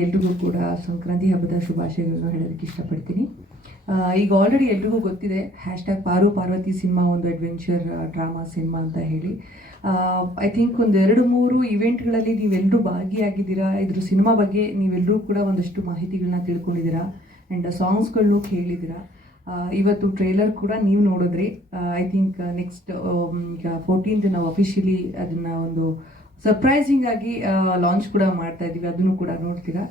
ಎಲ್ರಿಗೂ ಕೂಡ ಸಂಕ್ರಾಂತಿ ಹಬ್ಬದ ಶುಭಾಶಯಗಳನ್ನು ಹೇಳೋದಕ್ಕೆ ಇಷ್ಟಪಡ್ತೀನಿ. ಈಗ ಆಲ್ರೆಡಿ ಎಲ್ರಿಗೂ ಗೊತ್ತಿದೆ hashtag Paru Parvati cinema ಒಂದು ಅಡ್ವೆಂಚರ್ ಡ್ರಾಮಾ ಸಿನಿಮಾ ಅಂತ ಹೇಳಿ. ಐ ಥಿಂಕ್ ಒಂದು ಎರಡು ಮೂರು ಇವೆಂಟ್ಗಳಲ್ಲಿ ನೀವೆಲ್ಲರೂ ಭಾಗಿಯಾಗಿದ್ದೀರಾ? ಇದ್ರ ಸಿನಿಮಾ ಬಗ್ಗೆ ನೀವೆಲ್ಲರೂ ಕೂಡ ಒಂದಷ್ಟು ಮಾಹಿತಿಗಳನ್ನ ತಿಳ್ಕೊಂಡಿದ್ದೀರಾ? ಆ್ಯಂಡ್ ಸಾಂಗ್ಸ್ಗಳನ್ನು ಕೇಳಿದ್ದೀರಾ? ಇವತ್ತು ಟ್ರೇಲರ್ ಕೂಡ ನೀವು ನೋಡಿದ್ರಿ ಐ ಥಿಂಕ್ ನೆಕ್ಸ್ಟ್ ಈಗ ಫೋರ್ಟೀನ್ತ್ ನಾವು ಅಫಿಷಿಯಲಿ ಅದನ್ನು ಒಂದು ಸರ್ಪ್ರೈಸಿಂಗ್ ಆಗಿ ಲಾಂಚ್ ಕೂಡ ಮಾಡ್ತಾ ಇದ್ದೀವಿ ಅದನ್ನು ಕೂಡ ನೋಡ್ತೀರಾ?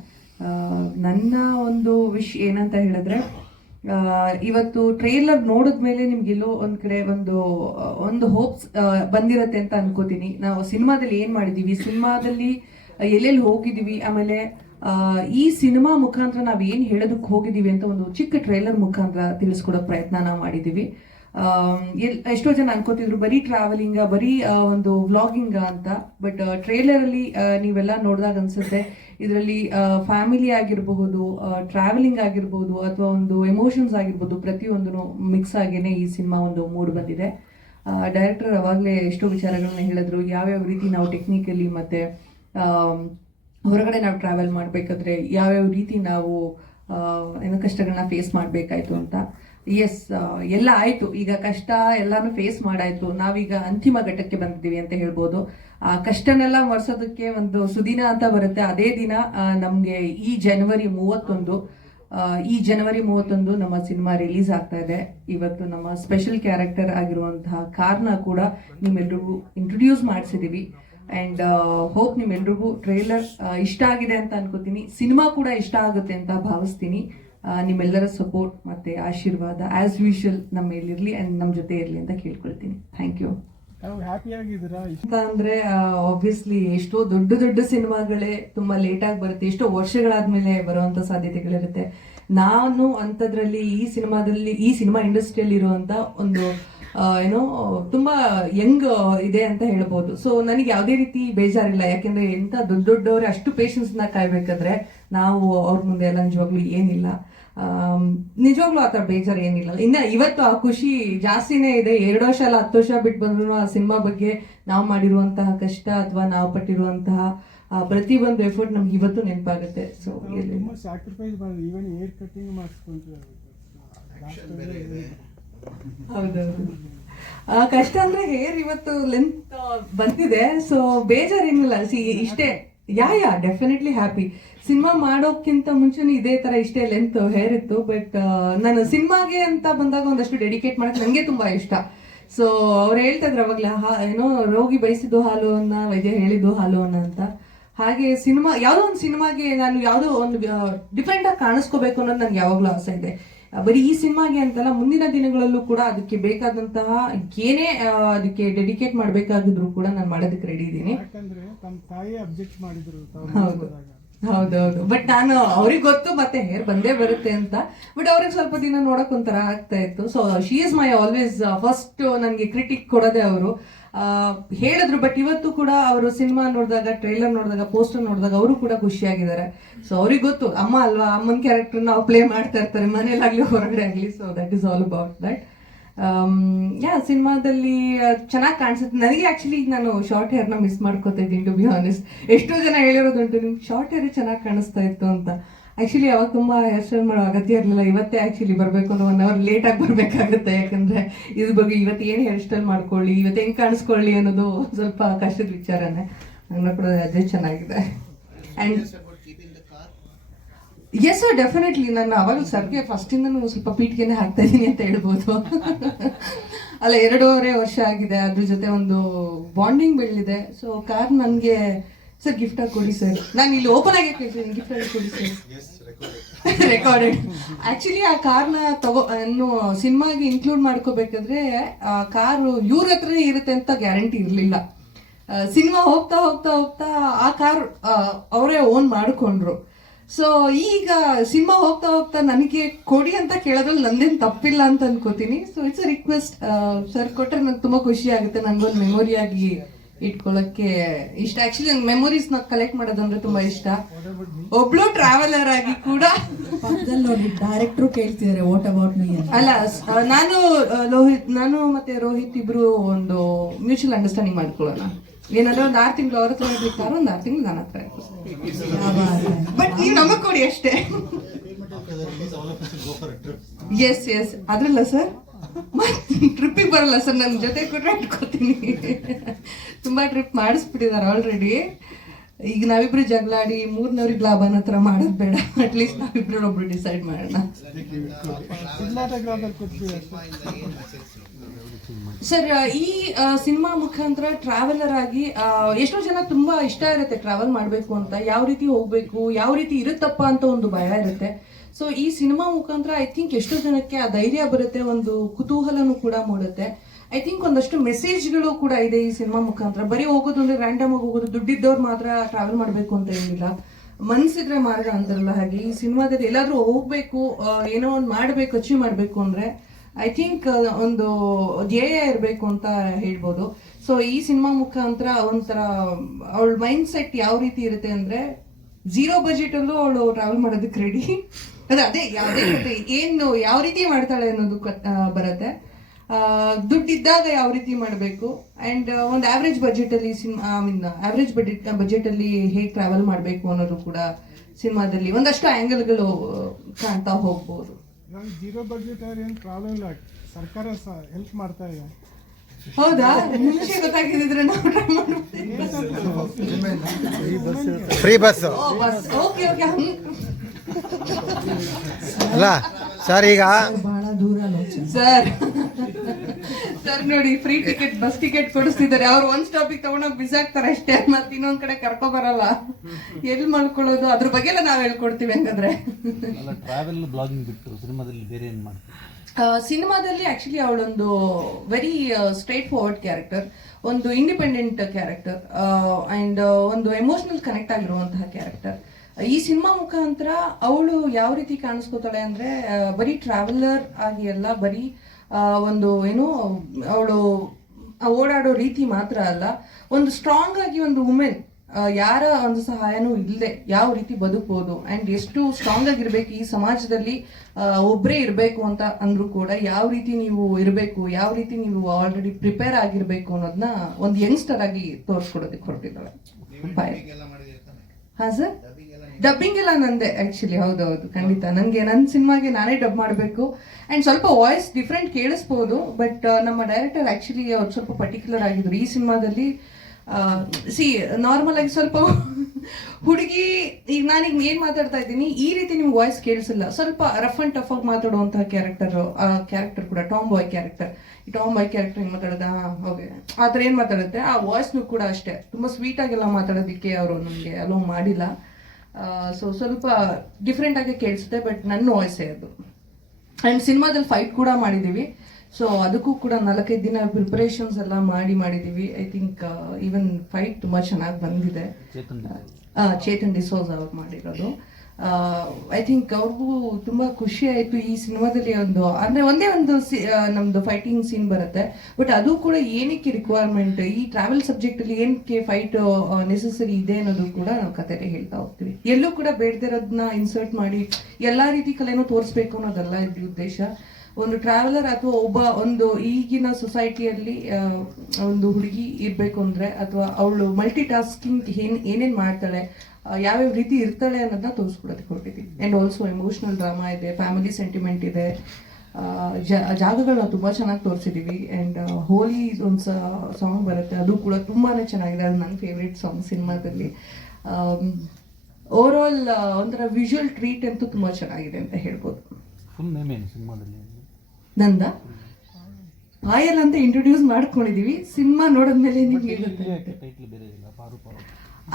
ನನ್ನ ಒಂದು ವಿಶ್ ಏನಂತ ಹೇಳಿದ್ರೆ ಇವತ್ತು ಟ್ರೇಲರ್ ನೋಡಿದ್ಮೇಲೆ ನಿಮ್ಗೆಲ್ಲೋ ಒಂದ್ ಕಡೆ ಒಂದು ಒಂದು ಹೋಪ್ಸ್ ಬಂದಿರತ್ತೆ ಅಂತ ಅನ್ಕೋತೀನಿ. ನಾವು ಸಿನಿಮಾದಲ್ಲಿ ಏನು ಮಾಡಿದೀವಿ? ಸಿನಿಮಾದಲ್ಲಿ ಎಲ್ಲೆಲ್ಲಿ ಹೋಗಿದೀವಿ? ಆಮೇಲೆ ಈ ಸಿನಿಮಾ ಮುಖಾಂತರ ನಾವು ಏನು ಹೇಳೋದಕ್ಕೆ ಹೋಗಿದೀವಿ ಅಂತ ಒಂದು ಚಿಕ್ಕ ಟ್ರೇಲರ್ ಮುಖಾಂತರ ತಿಳಿಸ್ಕೊಡೋ ಪ್ರಯತ್ನ ನಾವು ಮಾಡಿದೀವಿ. ಆಮ್, ಎಷ್ಟೋ ಜನ ಅನ್ಕೋತಿದ್ರು, ಬರೀ ಟ್ರಾವೆಲಿಂಗ್ ಬರೀ ಒಂದು ವ್ಲಾಗಿಂಗ್ ಅಂತ ಬಟ್ ಟ್ರೇಲರ್ ಅಲ್ಲಿ ನೀವೆಲ್ಲ ನೋಡಿದಾಗ ಅನ್ಸುತ್ತೆ, ಇದರಲ್ಲಿ ಫ್ಯಾಮಿಲಿ ಆಗಿರಬಹುದು ಟ್ರಾವೆಲಿಂಗ್ ಆಗಿರ್ಬೋದು ಅಥವಾ ಒಂದು ಎಮೋಷನ್ಸ್ ಆಗಿರ್ಬೋದು ಪ್ರತಿಯೊಂದು ಮಿಕ್ಸ್ ಆಗೇನೆ ಈ ಸಿನಿಮಾ ಒಂದು ಮೂಡ್ ಬಂದಿದೆ. ಡೈರೆಕ್ಟರ್ ಅವಾಗಲೇ ಎಷ್ಟೋ ವಿಚಾರಗಳನ್ನ ಹೇಳಿದ್ರು, ಯಾವ್ಯಾವ ರೀತಿ ನಾವು ಟೆಕ್ನಿಕಲಿ ಮತ್ತೆ ಹೊರಗಡೆ ನಾವು ಟ್ರಾವೆಲ್ ಮಾಡಬೇಕಾದ್ರೆ, ಯಾವ್ಯಾವ ರೀತಿ ನಾವು ಏನೋ ಕಷ್ಟಗಳನ್ನ ಫೇಸ್ ಮಾಡಬೇಕಾಯ್ತು ಅಂತ. ಎಸ್ ಎಲ್ಲ ಆಯ್ತು. ಈಗ ಕಷ್ಟ ಎಲ್ಲಾನು ಫೇಸ್ ಮಾಡಾಯ್ತು. ನಾವೀಗ ಅಂತಿಮ ಘಟ್ಟಕ್ಕೆ ಬಂದಿದ್ದೀವಿ ಅಂತ ಹೇಳ್ಬೋದು. ಆ, ಕಷ್ಟನೆಲ್ಲ ಮರ್ಸೋದಕ್ಕೆ ಒಂದು ಸುದಿನ ಅಂತ ಬರುತ್ತೆ. ಅದೇ ದಿನ ನಮ್ಗೆ ಈ ಜನವರಿ ಮೂವತ್ತೊಂದು ಈ ಜನವರಿ ಮೂವತ್ತೊಂದು ನಮ್ಮ ಸಿನಿಮಾ ರಿಲೀಸ್ ಆಗ್ತಾ ಇದೆ. ಇವತ್ತು ನಮ್ಮ ಸ್ಪೆಷಲ್ ಕ್ಯಾರೆಕ್ಟರ್ ಆಗಿರುವಂತಹ ಕಾರ್ನ ಕೂಡ ನಿಮ್ಮೆಲ್ರಿಗೂ ಇಂಟ್ರೊಡ್ಯೂಸ್ ಮಾಡಿಸಿದೀವಿ. ಅಂಡ್ ಹೋಪ್ ನಿಮ್ಮೆಲ್ರಿಗೂ ಟ್ರೈಲರ್ ಇಷ್ಟ ಆಗಿದೆ ಅಂತ ಅನ್ಕೋತೀನಿ. ಸಿನಿಮಾ ಕೂಡ ಇಷ್ಟ ಆಗುತ್ತೆ ಅಂತ ಭಾವಿಸ್ತೀನಿ. ನಿಮ್ಮೆಲ್ಲರ ಸಪೋರ್ಟ್ ಮತ್ತೆ ಆಶೀರ್ವಾದ ಆಸ್ ಯೂಶುವಲ್ ನಮ್ಮ ಮೇಲಿರಲಿ ಅಂಡ್ ನಮ್ಮ ಜೊತೆ ಇರಲಿ ಅಂತ ಕೇಳ್ಕೊಳ್ತೀನಿ. ಥ್ಯಾಂಕ್ ಯು ಅಂತ ಅಂದ್ರೆ ಆಬ್ವಿಯಸ್ಲಿ ಎಷ್ಟೋ ದೊಡ್ಡ ದೊಡ್ಡ ಸಿನಿಮಾಗಳೇ ತುಂಬಾ ಲೇಟ್ ಆಗಿ ಬರುತ್ತೆ. ಎಷ್ಟೋ ವರ್ಷಗಳಾದ್ಮೇಲೆ ಬರುವಂತ ಸಾಧ್ಯತೆಗಳಿರುತ್ತೆ. ನಾನು ಅಂತದ್ರಲ್ಲಿ ಈ ಸಿನಿಮಾದಲ್ಲಿ ಈ ಸಿನಿಮಾ ಇಂಡಸ್ಟ್ರಿಯಲ್ಲಿ ಇರುವಂತ ಒಂದು ಏನೋ ತುಂಬಾ ಯಂಗ್ ಇದೆ ಅಂತ ಹೇಳ್ಬೋದು. ಸೊ ನನಗೆ ಯಾವುದೇ ರೀತಿ ಬೇಜಾರಿಲ್ಲ. ಯಾಕೆಂದ್ರೆ ಎಂತ ದೊಡ್ಡ ದೊಡ್ಡವ್ರೆ ಅಷ್ಟು ಪೇಷನ್ಸ್ನ ಕಾಯ್ಬೇಕಾದ್ರೆ ನಾವು ಅವ್ರ ಮುಂದೆ ಎಲ್ಲ ನಿಜವಾಗ್ಲೂ ಏನಿಲ್ಲ. ನಿಜವಾಗ್ಲೂ ಆ ಥರ ಬೇಜಾರು ಏನಿಲ್ಲ. ಇನ್ನ ಇವತ್ತು ಆ ಖುಷಿ ಜಾಸ್ತಿನೇ ಇದೆ. ಎರಡು ವರ್ಷ ಅಲ್ಲ ಹತ್ತು ವರ್ಷ ಬಿಟ್ಟು ಬಂದ್ರು ಆ ಸಿನಿಮಾ ಬಗ್ಗೆ ನಾವು ಮಾಡಿರುವಂತಹ ಕಷ್ಟ ಅಥವಾ ನಾವು ಪಟ್ಟಿರುವಂತಹ ಪ್ರತಿ ಒಂದು ಎಫರ್ಟ್ ನಮ್ಗೆ ಇವತ್ತು ನೆನಪಾಗುತ್ತೆ. ಸೊ ಹೌದೌದು. ಆ, ಕಷ್ಟ ಅಂದ್ರೆ ಹೇರ್ ಇವತ್ತು ಲೆಂತ್ ಬಂದಿದೆ. ಸೊ ಬೇಜಾರೇನಿಲ್ಲ ಸಿ ಇಷ್ಟೇ. Yeah yeah definitely happy cinema ಮಾಡೋಕ್ಕಿಂತ ಮುಂಚೆನೂ ಇದೇ ತರ ಇಷ್ಟೇ ಲೆಂತ್ ಹೇರ್ ಇತ್ತು ಬಟ್ ನಾನು ಸಿನಿಮಾಗೆ ಅಂತ ಬಂದಾಗ ಒಂದಷ್ಟು ಡೆಡಿಕೇಟ್ ಮಾಡಕ್ ನಂಗೆ ತುಂಬಾ ಇಷ್ಟ. ಸೊ ಅವ್ರು ಹೇಳ್ತಾ ಇದ್ರು ಅವಾಗ್ಲೇ ಏನೋ ರೋಗಿ ಬಯಸಿದ್ದು ಹಾಲು ಅನ್ನ, ವೈದ್ಯ ಹೇಳಿದ್ದು ಹಾಲು ಅನ್ನ ಅಂತ. ಹಾಗೆ ಸಿನಿಮಾ ಯಾವುದೋ ಒಂದು ಸಿನಿಮಾಗೆ ನಾನು ಯಾವುದೋ ಒಂದು ಡಿಫ್ರೆಂಟ್ ಆಗಿ ಕಾಣಿಸ್ಕೋಬೇಕು ಅನ್ನೋದು ನನ್ಗೆ ಯಾವಾಗ್ಲೂ ಆಸೆ ಇದೆ. ಬರೀ ಈ ಸಿನಿಮಾಗೆ ಅಂತಲ್ಲ ಮುಂದಿನ ದಿನಗಳಲ್ಲೂ ಕೂಡ ಅದಕ್ಕೆ ಬೇಕಾದಂತಹ ಏನೇ ಅದಕ್ಕೆ ಡೆಡಿಕೇಟ್ ಮಾಡಬೇಕಾಗಿದ್ರು ಕೂಡ ನಾನು ಮಾಡೋದಕ್ಕೆ ರೆಡಿ ಇದ್ದೀನಿ. ಹೌದೌದು ಬಟ್ ನಾನು ಅವ್ರಿಗೆ ಗೊತ್ತು ಮತ್ತೆ ಹೇರ್ ಬಂದೇ ಬರುತ್ತೆ ಅಂತ. ಬಟ್ ಅವ್ರಿಗೆ ಸ್ವಲ್ಪ ದಿನ ನೋಡಕ್ ಒಂಥರ ಆಗ್ತಾ ಇತ್ತು. So she is my always first ನನಗೆ ಕ್ರಿಟಿಕ್ ಕೊಡೋದೇ ಅವರು. ಹೇಳಿದ್ರು ಬಟ್ ಇವತ್ತು ಕೂಡ ಅವರು ಸಿನಿಮಾ ನೋಡಿದಾಗ ಟ್ರೈಲರ್ ನೋಡಿದಾಗ ಪೋಸ್ಟರ್ ನೋಡಿದಾಗ ಅವರು ಕೂಡ ಖುಷಿಯಾಗಿದ್ದಾರೆ. ಸೊ ಅವ್ರಿಗೆ ಗೊತ್ತು, ಅಮ್ಮ ಅಲ್ವಾ, ಅಮ್ಮನ ಕ್ಯಾರೆಕ್ಟರ್ ನಾವು ಪ್ಲೇ ಮಾಡ್ತಾ ಇರ್ತಾರೆ ಮನೇಲಾಗ್ಲಿ ಹೊರಗಡೆ ಆಗ್ಲಿ. So that is all about that yeah ಸಿನಿಮಾದಲ್ಲಿ ಚೆನ್ನಾಗಿ ಕಾಣಿಸುತ್ತೆ. ನನಗೆ ಆಕ್ಚುಲಿ ನಾನು ಶಾರ್ಟ್ ಹೇರ್ನ ಮಿಸ್ ಮಾಡ್ಕೋತಾ ಇದ್ದೀನಿ ಟು ಬಿ ಆನೆಸ್ಟ್ ಎಷ್ಟೋ ಜನ ಹೇಳಿರೋದುಂಟು, ನಿಮ್ಗೆ ಶಾರ್ಟ್ ಹೇರ್ ಚೆನ್ನಾಗಿ ಕಾಣಿಸ್ತಾ ಇತ್ತು ಅಂತ. ಆಕ್ಚುಲಿ ಅವಾಗ ತುಂಬಾ ಹೇರ್ ಸ್ಟೈಲ್ ಮಾಡೋ ಅಗತ್ಯ ಇರಲಿಲ್ಲ. ಇವತ್ತೇ ಆಕ್ಚುಲಿ ಬರಬೇಕು ಅನ್ನೋ ಒನ್ ಅವರ್ ಲೇಟಾಗಿ ಬರಬೇಕಾಗುತ್ತೆ. ಯಾಕಂದ್ರೆ ಇದ್ರ ಬಗ್ಗೆ ಇವತ್ತು ಏನು ಹೇರ್ ಸ್ಟೈಲ್ ಮಾಡ್ಕೊಳ್ಳಿ, ಇವತ್ತು ಹೆಂಗೆ ಕಾಣಿಸ್ಕೊಳ್ಳಿ ಅನ್ನೋದು ಸ್ವಲ್ಪ ಕಷ್ಟದ ವಿಚಾರನೇ. ನನ್ನ ಕೂಡ ಅದೇ ಚೆನ್ನಾಗಿದೆ. ಆ್ಯಂಡ್ ಎಸ್ ಸರ್ ಡೆಫಿನೆಟ್ಲಿ ನಾನು ಅವಾಗ ಸರ್ಗೆ ಫಸ್ಟಿಂದನೂ ಸ್ವಲ್ಪ ಪೀಠಿಗೆನೆ ಹಾಕ್ತಾ ಇದ್ದೀನಿ ಅಂತ ಹೇಳ್ಬೋದು. ಅಲ್ಲ ಎರಡೂವರೆ ವರ್ಷ ಆಗಿದೆ. ಅದ್ರ ಜೊತೆ ಒಂದು ಬಾಂಡಿಂಗ್ ಬೆಳೆದಿದೆ. ಸೊ ಕಾರ್ ನನಗೆ ಸರ್ ಗಿಫ್ಟ್ ಆಗಿ ಕೊಡಿ ಸರ್ ನಾನು ಇಲ್ಲಿ ಓಪನ್ ಆಗಿ ಕೇಳ್ತೀನಿ. ಗಿಫ್ಟ್ ಆಗಿ ಕೊಡಿ ಸರ್ ರೆಕಾರ್ಡೆಡ್ ಆಕ್ಚುಲಿ ಆ ಕಾರ್ನ ತಗೋ ಇನ್ನು ಸಿನಿಮಾಗೆ ಇನ್ಕ್ಲೂಡ್ ಮಾಡ್ಕೋಬೇಕಾದ್ರೆ ಆ ಕಾರು ಇವ್ರ ಹತ್ರನೇ ಇರುತ್ತೆ ಅಂತ ಗ್ಯಾರಂಟಿ ಇರಲಿಲ್ಲ. ಸಿನಿಮಾ ಹೋಗ್ತಾ ಹೋಗ್ತಾ ಹೋಗ್ತಾ ಆ ಕಾರ್ ಅವರೇ ಓನ್ ಮಾಡಿಕೊಂಡ್ರು. ಸೊ ಈಗ ಸಿನಿಮಾ ಹೋಗ್ತಾ ಹೋಗ್ತಾ ನನಗೆ ಕೊಡಿ ಅಂತ ಕೇಳೋದ್ರಲ್ಲಿ ನಂದೇನು ತಪ್ಪಿಲ್ಲ ಅಂತ ಅನ್ಕೋತೀನಿ. So it's a request sir ಕೊಟ್ಟರೆ ನಂಗೆ ತುಂಬಾ ಖುಷಿ ಆಗುತ್ತೆ. ನನಗೊಂದು ಮೆಮೊರಿಯಾಗಿ ಆಗಿ ಇಟ್ಕೊಳ್ಳೋಕ್ಕೆ ಇಷ್ಟ. ಆಕ್ಚುಲಿ ನಂಗೆ ಮೆಮೊರೀಸ್ನ ಕಲೆಕ್ಟ್ ಮಾಡೋದಂದ್ರೆ ತುಂಬಾ ಇಷ್ಟ. ಒಬ್ಳು ಟ್ರಾವೆಲರ್ ಆಗಿ ಕೂಡ ಪಕ್ಕದಲ್ಲಿ ನೋಡಿ ಡೈರೆಕ್ಟ್ರು ಕೇಳ್ತಿದ್ದಾರೆ ವಾಟ್ ಅಬೌಟ್ ಮೀ ಅಲ್ಲ ನಾನು ಲೋಹಿತ್ ನಾನು ಮತ್ತೆ ರೋಹಿತ್ ಇಬ್ರು ಒಂದು ಮ್ಯೂಚುವಲ್ ಅಂಡರ್ಸ್ಟ್ಯಾಂಡಿಂಗ್ ಮಾಡ್ಕೊಳ್ಳೋಣ. ಏನಾದ್ರೂ ಒಂದು ಆರು ತಿಂಗಳು ಅವ್ರ ಹತ್ರ ಇರ್ಬೇಕಾದ್ರೆ ಒಂದು ಆರು ತಿಂಗಳು ನನ್ನ ಹತ್ರ ಬಟ್ ನೀವು ನಮಗ್ ಕೊಡಿ ಅಷ್ಟೇ. ಎಸ್ ಎಸ್ ಅದ್ರಲ್ಲ? ಸರ್ ಟ್ರಿಪ್ಪಿಗೆ ಬರಲ್ಲ ಸರ್ ನನ್ನ ಜೊತೆ ಕೂಡ ಇಟ್ಕೋತೀನಿ ತುಂಬಾ ಟ್ರಿಪ್ ಮಾಡಿಸ್ಬಿಟ್ಟಿದ್ದಾರೆ ಆಲ್ರೆಡಿ ಈಗ ನಾವಿಬ್ರು ಜಗಳಾಡಿ, ಮೂರ್ನವ್ರಿಗೆ ಲಾಭನ ಹತ್ರ ಮಾಡೋದು ಬೇಡ. ಅಟ್ಲೀಸ್ಟ್ ನಾವಿಬ್ರು ಒಬ್ರು ಡಿಸೈಡ್ ಮಾಡೋಣ. ಸರ್, ಈ ಸಿನಿಮಾ ಮುಖಾಂತರ ಟ್ರಾವೆಲರ್ ಆಗಿ ಎಷ್ಟೋ ಜನ ತುಂಬಾ ಇಷ್ಟ ಇರುತ್ತೆ ಟ್ರಾವೆಲ್ ಮಾಡಬೇಕು ಅಂತ. ಯಾವ ರೀತಿ ಹೋಗ್ಬೇಕು, ಯಾವ ರೀತಿ ಇರುತ್ತಪ್ಪ ಅಂತ ಒಂದು ಭಯ ಇರುತ್ತೆ. ಸೊ ಈ ಸಿನಿಮಾ ಮುಖಾಂತರ ಐ ಥಿಂಕ್ ಎಷ್ಟೋ ಜನಕ್ಕೆ ಆ ಧೈರ್ಯ ಬರುತ್ತೆ, ಒಂದು ಕುತೂಹಲನೂ ಕೂಡ ಮೂಡುತ್ತೆ. ಐ ಥಿಂಕ್ ಒಂದಷ್ಟು ಮೆಸೇಜ್ಗಳು ಕೂಡ ಇದೆ ಈ ಸಿನಿಮಾ ಮುಖಾಂತರ. ಬರೀ ಹೋಗೋದು ಅಂದ್ರೆ ರ್ಯಾಂಡಮ್ ಆಗಿ ಹೋಗೋದು, ದುಡ್ಡಿದ್ದವ್ರು ಮಾತ್ರ ಟ್ರಾವೆಲ್ ಮಾಡಬೇಕು ಅಂತ ಏನಿಲ್ಲ. ಮನ್ಸಿದ್ರೆ ಮಾರ್ಗ ಅಂತಾರಲ್ಲ ಹಾಗೆ. ಈ ಸಿನಿಮಾದಲ್ಲಿ ಎಲ್ಲಾದ್ರೂ ಹೋಗ್ಬೇಕು ಏನೋ ಒಂದು ಮಾಡ್ಬೇಕು ಅಚೀವ್ ಮಾಡ್ಬೇಕು ಅಂದ್ರೆ ಐ ಥಿಂಕ್ ಒಂದು ಧ್ಯೇಯ ಇರಬೇಕು ಅಂತ ಹೇಳ್ಬೋದು. ಸೊ ಈ ಸಿನಿಮಾ ಮುಖಾಂತರ ಒಂಥರ, ಅವಳ ಮೈಂಡ್ ಸೆಟ್ ಯಾವ ರೀತಿ ಇರುತ್ತೆ ಅಂದ್ರೆ ಜೀರೋ ಬಜೆಟ್ ಅಲ್ಲೂ ಅವಳು ಟ್ರಾವೆಲ್ ಮಾಡೋದಕ್ಕೆ ರೆಡಿ ಅದೇ ಅದೇ ಯಾವುದೇ ಕತೆ ಏನು ಯಾವ ರೀತಿ ಮಾಡ್ತಾಳೆ ಅನ್ನೋದು ಬರುತ್ತೆ. ದುಡ್ಡಿದ್ದಾಗ ಯಾವ ರೀತಿ ಮಾಡಬೇಕು? ಆ್ಯಂಡ್ ಒಂದು average ಬಜೆಟಲ್ಲಿ cinema I mean average budget ಬಜೆಟಲ್ಲಿ ಹೇಗೆ ಟ್ರಾವೆಲ್ ಮಾಡಬೇಕು ಅನ್ನೋದು ಕೂಡ ಸಿನಿಮಾದಲ್ಲಿ ಒಂದಷ್ಟು ಆ್ಯಂಗಲ್ಗಳು ಕಾಣ್ತಾ ಹೋಗ್ಬೋದು. ಇವಾಗ ಜೀರೋ ಬಜೆಟ್ ಅವ್ರು ಏನು ಪ್ರಾಬ್ಲಮ್ ಇಲ್ಲ. ಸರ್ಕಾರ ಸಹ ಹೆಲ್ಪ್ ಮಾಡ್ತಾ ಇದೆ. ಹೌದಾ? ಮುಂಚೆ ಗೊತ್ತಾಗಿದ್ರೆ ನಾವು try free bus oh bus okay okay ಅಲ್ಲ ಸರ್ ಈಗ ಬಹಳ ದೂರ ಆಲೋಚನೆ ಸರ್ ಸರ್ ನೋಡಿ ಫ್ರೀ ಟಿಕೆಟ್ ಬಸ್ ಟಿಕೆಟ್ ಕೊಡಿಸ್ತಿದ್ದಾರೆ. ಅವ್ರು ಒಂದ್ ಸ್ಟಾಪಿಗೆ ತಗೊಂಡೋಗಿ ಬಿಸಾಕ್ತಾರೆ ಅಷ್ಟೇ. ಮತ್ತೆ ಇನ್ನೊಂದ್ ಕಡೆ ಕರ್ಕೊ ಬರಲ್ಲ. ಎಲ್ಲಿ ಮಾಡ್ಕೊಳ್ಳೋದು? ಅದ್ರ ಬಗ್ಗೆ ಎಲ್ಲ ನಾವ್ ಹೇಳ್ಕೊಡ್ತೀವಿ ಹಂಗಂದ್ರೆ. ಟ್ರಾವೆಲ್ ಬ್ಲಾಗಿಂಗ್ ಬಿಟ್ಟು ಸಿನಿಮಾದಲ್ಲಿ ಬೇರೆ ಏನು ಮಾಡ್ತೀವಿ ಸಿನಿಮಾದಲ್ಲಿ ಆಕ್ಚುಲಿ ಅವಳೊಂದು ವೆರಿ ಸ್ಟ್ರೇಟ್ ಫಾರ್ವರ್ಡ್ ಕ್ಯಾರೆಕ್ಟರ್ ಒಂದು ಇಂಡಿಪೆಂಡೆಂಟ್ ಕ್ಯಾರೆಕ್ಟರ್ ಅಂಡ್ ಒಂದು ಎಮೋಷನಲ್ ಕನೆಕ್ಟ್ ಆಗಿರುವಂತಹ ಕ್ಯಾರೆಕ್ಟರ್ ಈ ಸಿನಿಮಾ ಮುಖಾಂತರ ಅವಳು ಯಾವ ರೀತಿ ಕಾಣಿಸ್ಕೋತಾಳೆ ಅಂದ್ರೆ ಬರೀ ಟ್ರಾವೆಲರ್ ಆಗಿ ಎಲ್ಲ ಬರೀ ಒಂದು ಏನು ಅವಳು ಓಡಾಡೋ ರೀತಿ ಮಾತ್ರ ಅಲ್ಲ ಒಂದು ಸ್ಟ್ರಾಂಗ್ ಆಗಿ ಒಂದು ವುಮೆನ್ ಯಾರ ಒಂದು ಸಹಾಯನೂ ಇಲ್ಲದೆ ಯಾವ ರೀತಿ ಬದುಕಬಹುದು ಅಂಡ್ ಎಷ್ಟು ಸ್ಟ್ರಾಂಗ್ ಆಗಿರ್ಬೇಕು ಈ ಸಮಾಜದಲ್ಲಿ ಒಬ್ಬರೇ ಇರಬೇಕು ಅಂತ ಅಂದ್ರೂ ಕೂಡ ಯಾವ ರೀತಿ ನೀವು ಇರಬೇಕು ಯಾವ ರೀತಿ ನೀವು ಆಲ್ರೆಡಿ ಪ್ರಿಪೇರ್ ಆಗಿರಬೇಕು ಅನ್ನೋದನ್ನ ಒಂದು ಯಂಗ್ಸ್ಟರ್ ಆಗಿ ತೋರಿಸ್ಕೊಡೋದಕ್ಕೆ ಹೊರಟಿದ್ದಾಳೆ. ಹಾಂ ಸರ್ ಡಬ್ಬಿಂಗ್ ಎಲ್ಲ ನಂದೆ ಆಕ್ಚುಲಿ ಹೌದೌದು, ಖಂಡಿತ. ನನಗೆ ನನ್ನ ಸಿನಿಮಾಗೆ ನಾನೇ ಡಬ್ ಮಾಡಬೇಕು. ಅಂಡ್ ಸ್ವಲ್ಪ ವಾಯ್ಸ್ ಡಿಫ್ರೆಂಟ್ ಕೇಳಿಸ್ಬೋದು ಬಟ್ ನಮ್ಮ ಡೈರೆಕ್ಟರ್ ಆ್ಯಕ್ಚುಲಿ ಅವ್ರು ಸ್ವಲ್ಪ ಪರ್ಟಿಕ್ಯುಲರ್ ಆಗಿದ್ರು. ಈ ಸಿನಿಮಾದಲ್ಲಿ ಸಿ ನಾರ್ಮಲ್ ಆಗಿ ಸ್ವಲ್ಪ ಹುಡುಗಿ, ಈಗ ನಾನೀಗ ಏನ್ ಮಾತಾಡ್ತಾ ಇದ್ದೀನಿ, ಈ ರೀತಿ ನಿಮ್ಗೆ ವಾಯ್ಸ್ ಕೇಳಿಸಿಲ್ಲ. ಸ್ವಲ್ಪ ರಫ್ ಅಂಡ್ ಟಫ್ ಆಗಿ ಮಾತಾಡುವಂತಹ ಕ್ಯಾರೆಕ್ಟರ್ ಆ ಕ್ಯಾರೆಕ್ಟರ್ ಕೂಡ ಟಾಮ್ ಬಾಯ್ ಕ್ಯಾರೆಕ್ಟರ್ ಈ ಟಾಮ್ ಬಾಯ್ ಕ್ಯಾರೆಕ್ಟರ್ ಹೆಂಗ್ ಮಾತಾಡೋದ ಓಕೆ ಆ ಏನ್ ಮಾತಾಡುತ್ತೆ? ಆ ವಾಯ್ಸ್ನು ಕೂಡ ಅಷ್ಟೇ. ತುಂಬಾ ಸ್ವೀಟ್ ಆಗೆಲ್ಲ ಮಾತಾಡೋದಕ್ಕೆ ಅವರು ನಮಗೆ ಅಲೋ ಮಾಡಿಲ್ಲ. ಸೊ ಸ್ವಲ್ಪ ಡಿಫ್ರೆಂಟ್ ಆಗಿ ಕೇಳಿಸುತ್ತೆ ಬಟ್ ನನ್ನ ವಾಯ್ಸೇ ಅದು. ಆ್ಯಂಡ್ ಸಿನಿಮಾದಲ್ಲಿ ಫೈಟ್ ಕೂಡ ಮಾಡಿದ್ದೀವಿ ಸೊ ಅದಕ್ಕೂ ಕೂಡ ನಾಲ್ಕೈದು ದಿನ ಪ್ರಿಪರೇಷನ್ಸ್ ಎಲ್ಲ ಮಾಡಿ ಮಾಡಿದ್ದೀವಿ ಐ ಥಿಂಕ್ ಈವನ್ ಫೈಟ್ ತುಂಬ ಚೆನ್ನಾಗಿ ಬಂದಿದೆ. ಚೇತನ್ ಡಿಸೋಸ್ ಅವ್ರು ಮಾಡಿರೋದು. ಐ ಥಿಂಕ್ ಅವ್ರಿಗೂ ತುಂಬ ಖುಷಿ ಆಯಿತು ಈ ಸಿನಿಮಾದಲ್ಲಿ ಒಂದು, ಅಂದರೆ ಒಂದೇ ಒಂದು ನಮ್ದು ಫೈಟಿಂಗ್ ಸೀನ್ ಬರುತ್ತೆ. ಬಟ್ ಅದು ಕೂಡ ಏನಕ್ಕೆ ರಿಕ್ವೈರ್ಮೆಂಟ್ ಈ ಟ್ರಾವೆಲ್ ಸಬ್ಜೆಕ್ಟಲ್ಲಿ ಏನಕ್ಕೆ ಫೈಟ್ ನೆಸೆಸರಿ ಇದೆ ಅನ್ನೋದು ಕೂಡ ನಾವು ಕತೆಗೆ ಹೇಳ್ತಾ ಹೋಗ್ತೀವಿ. ಎಲ್ಲೂ ಕೂಡ ಬೇಡದಿರೋದನ್ನ ಇನ್ಸರ್ಟ್ ಮಾಡಿ, ಎಲ್ಲ ರೀತಿ ಕಲೆನೂ ತೋರಿಸ್ಬೇಕು ಅನ್ನೋದಲ್ಲ ಇದ್ರ ಉದ್ದೇಶ. ಒಂದು ಟ್ರಾವೆಲರ್ ಅಥವಾ ಒಬ್ಬ ಒಂದು ಈಗಿನ ಸೊಸೈಟಿಯಲ್ಲಿ ಒಂದು ಹುಡುಗಿ ಇರಬೇಕು ಅಂದರೆ ಅಥವಾ ಅವಳು ಮಲ್ಟಿ ಟಾಸ್ಕಿಂಗ್ ಏನ್, ಏನೇನು ಮಾಡ್ತಾಳೆ ಯಾವ್ಯಾವ ರೀತಿ ಇರ್ತಾಳೆ ಅನ್ನೋದನ್ನ ತೋರಿಸ್ಕೊಡೋದಕ್ಕೆ ಹೊರಟಿದ್ದೀನಿ ಆ್ಯಂಡ್ ಆಲ್ಸೋ ಎಮೋಷ್ನಲ್ ಡ್ರಾಮಾ ಇದೆ ಫ್ಯಾಮಿಲಿ ಸೆಂಟಿಮೆಂಟ್ ಇದೆ ಜಾಗಗಳನ್ನ ತುಂಬ ಚೆನ್ನಾಗಿ ತೋರಿಸಿದ್ದೀವಿ ಆ್ಯಂಡ್ ಹೋಲಿ ಒಂದು ಸಾಂಗ್ ಬರುತ್ತೆ, ಅದು ಕೂಡ ತುಂಬಾ ಚೆನ್ನಾಗಿದೆ, ಅದು ನನ್ನ ಫೇವ್ರೇಟ್ ಸಾಂಗ್ ಸಿನಿಮಾದಲ್ಲಿ. ಓವರ್ ಆಲ್ ಒಂಥರ ವಿಜುವಲ್ ಟ್ರೀಟ್ ಅಂತೂ ತುಂಬ ಚೆನ್ನಾಗಿದೆ ಅಂತ ಹೇಳ್ಬೋದು. ಫುಲ್ ನೇಮ್ ಸಿನಿಮಾದಲ್ಲಿ? ನಂದ ಪಾಯಲ್ ಅಂತ ಇಂಟ್ರೊಡ್ಯೂಸ್ ಮಾಡ್ಕೊಂಡಿದೀವಿ. ಸಿನಿಮಾ ನೋಡಿದ್ಮೇಲೆ ನಿಮ್ಗೆ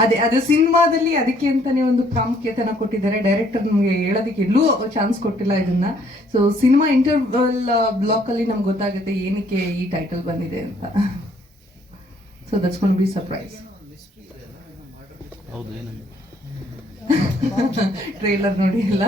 ಅದೇ ಅದು ಸಿನಿಮಾದಲ್ಲಿ ಅದಕ್ಕೆ ಅಂತಾನೆ ಒಂದು ಪ್ರಾಮುಖ್ಯತೆನ ಕೊಟ್ಟಿದ್ದಾರೆ. ಡೈರೆಕ್ಟರ್ ನಮಗೆ ಹೇಳೋದಕ್ಕೆ ಎಲ್ಲೂ ಚಾನ್ಸ್ ಕೊಟ್ಟಿಲ್ಲ ಇದನ್ನ. ಸೊ ಸಿನಿಮಾ ಇಂಟರ್ವಲ್ ಬ್ಲಾಕ್ ಅಲ್ಲಿ ನಮ್ಗೆ ಗೊತ್ತಾಗುತ್ತೆ ಏನಕ್ಕೆ ಈ ಟೈಟಲ್ ಬಂದಿದೆ ಅಂತ. So that's gonna be surprise trailer ನೋಡಿ ಎಲ್ಲ.